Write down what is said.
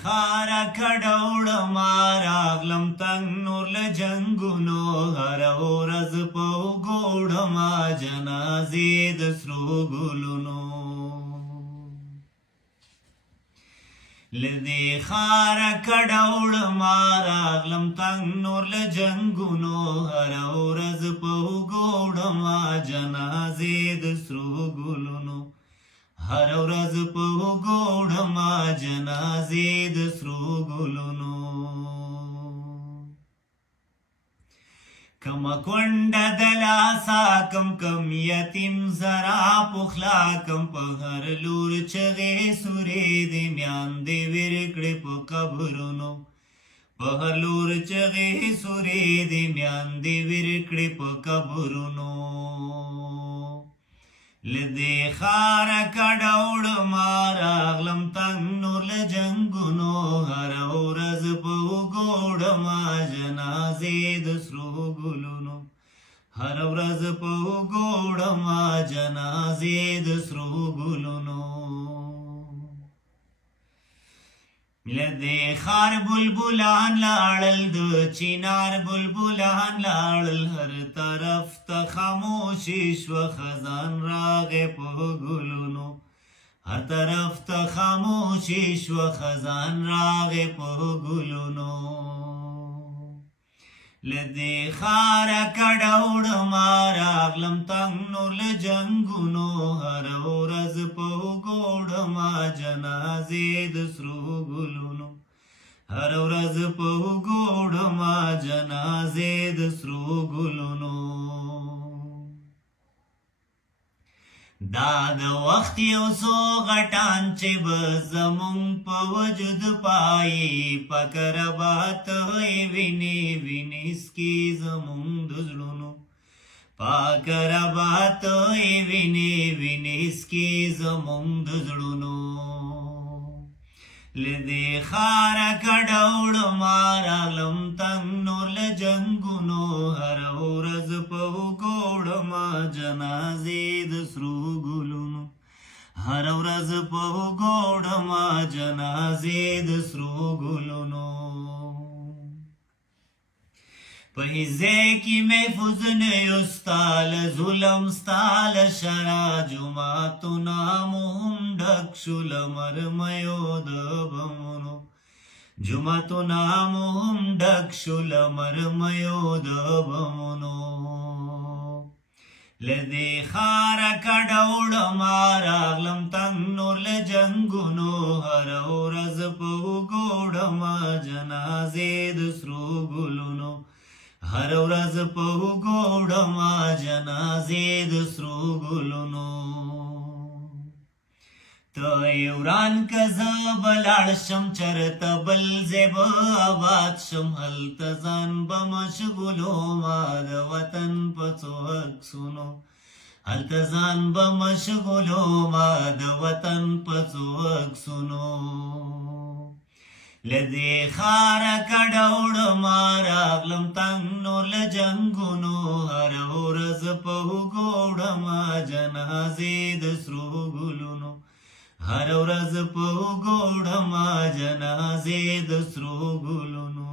خارا کډوړ ماراغلم تنگ نور لجنګونو هر ورځ په ګوړم جنازې د سرو ګلونو لدې خارا کډوړ ماراغلم تنگ نور لجنګونو هر ورځ په ګوړم جنازې د سرو ګلونو هر ورځ په ګوړم جنازې د سرو ګلونو کم کونډه د لاسه کم یتیم زرا پخلا کم په هر لور چغې سورې د میاندې ویر کړې په قبرونو په هر لور چغې سورې د میاندې ویر کړې په قبرونو لدې خارا کډوړ ماراغلم تنگ نور لجنګونو هر ورځ په ګوړم جنازې د سرو ګلونو هر ورځ په ګوړم جنازې د سرو ګلونو لدې خار بلبلان لاړل د چینار بلبلان لاړل هر طرف ته خاموشي شوه خزان راغې په ګلونو هر طرف ته خاموشي شوه خزان راغې په ګلونو لدې خارا کډوړ ماراغلم تنگ نور لجنګونو هر ورځ په ګوړم جنازې د سرو ګلونو هر ورځ په ګوړم جنازې د سرو ګلونو دا د وخت یو څو غټان چې به زمونږ په وجود پایي پکر بات ویني ویني سکي زمونږ د زړونو پکر بات ویني ویني سکي زمونږ د زړونو لدې خارا کډوړ ماراغلم تنگ نور لجنګونو هر ورځ په ګوړم جنازې د سرو ګلونو هر ورځ په ګوړم جنازې د سرو ګلونو په هیزې کې محفوظ نه یو ستا له ظلم ستا له شرع جوماتونه مو هم ډک شو له مرمیو د بمونو جوماتونه مو هم ډک شو له مرمیو د بمونو لدې خارا کډوړ ماراغلم تنگ نور لجنګونو هر ورځ په ګوړم جنازې د سرو ګلونو هر ورځ په ګوړم جنازې د سرو ګلونو ته یې وران که زه به لاړ شم چېرته بل ځای به آباد شم هلته ځان به مشغولومه د وطن په څو عکسونو هلته ځان به مشغولومه د وطن په څو عکسونو لدې خارا کډوړ ماراغلم تنگ نور لجنګونو هر ورځ په ګوړم جنازې د سرو ګلونو هر ورځ په ګوړم جنازې د سرو ګلونو